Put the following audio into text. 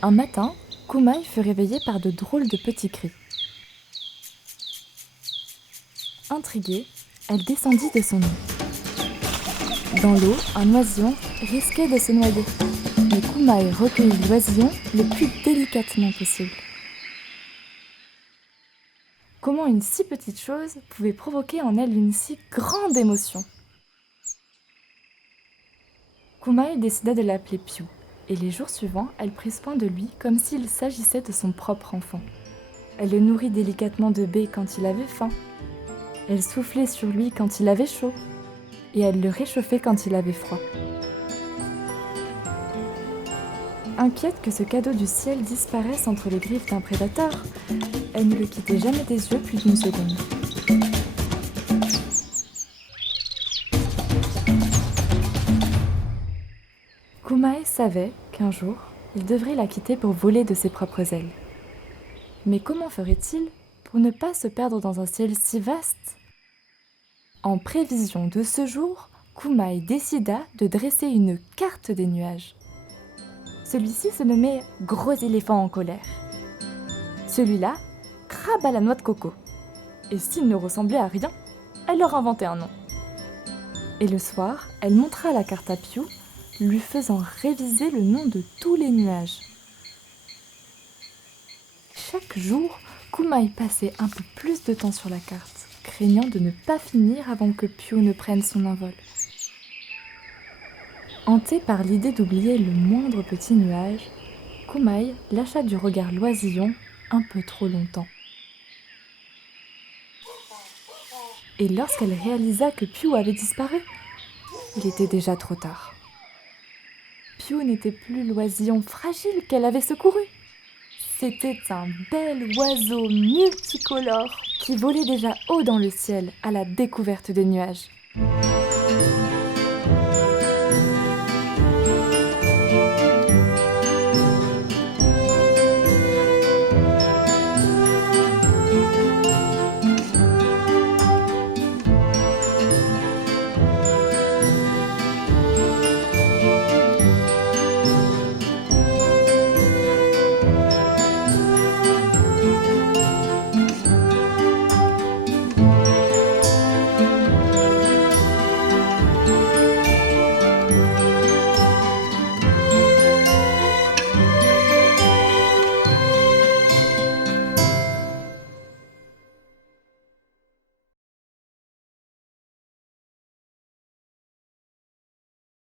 Un matin, Kumaï fut réveillée par de drôles de petits cris. Intriguée, elle descendit de son nid. Dans l'eau, un oisillon risquait de se noyer, mais Kumaï recueillit l'oisillon le plus délicatement possible. Comment une si petite chose pouvait provoquer en elle une si grande émotion? Kumaï décida de l'appeler Piu, et les jours suivants, elle prit soin de lui comme s'il s'agissait de son propre enfant. Elle le nourrit délicatement de baies quand il avait faim. Elle soufflait sur lui quand il avait chaud, et elle le réchauffait quand il avait froid. Inquiète que ce cadeau du ciel disparaisse entre les griffes d'un prédateur, elle ne le quittait jamais des yeux plus d'une seconde. Kumae savait qu'un jour, il devrait la quitter pour voler de ses propres ailes. Mais comment ferait-il pour ne pas se perdre dans un ciel si vaste? En prévision de ce jour, Kumae décida de dresser une carte des nuages. Celui-ci se nommait Gros éléphant en colère. Celui-là, Crabe à la noix de coco. Et s'il ne ressemblait à rien, elle leur inventait un nom. Et le soir, elle montra la carte à Piu, lui faisant réviser le nom de tous les nuages. Chaque jour, Kumaï passait un peu plus de temps sur la carte, craignant de ne pas finir avant que Piu ne prenne son envol. Hantée par l'idée d'oublier le moindre petit nuage, Kumaï lâcha du regard l'oisillon un peu trop longtemps. Et lorsqu'elle réalisa que Piu avait disparu, il était déjà trop tard. Piu n'était plus l'oisillon fragile qu'elle avait secouru. C'était un bel oiseau multicolore qui volait déjà haut dans le ciel à la découverte des nuages.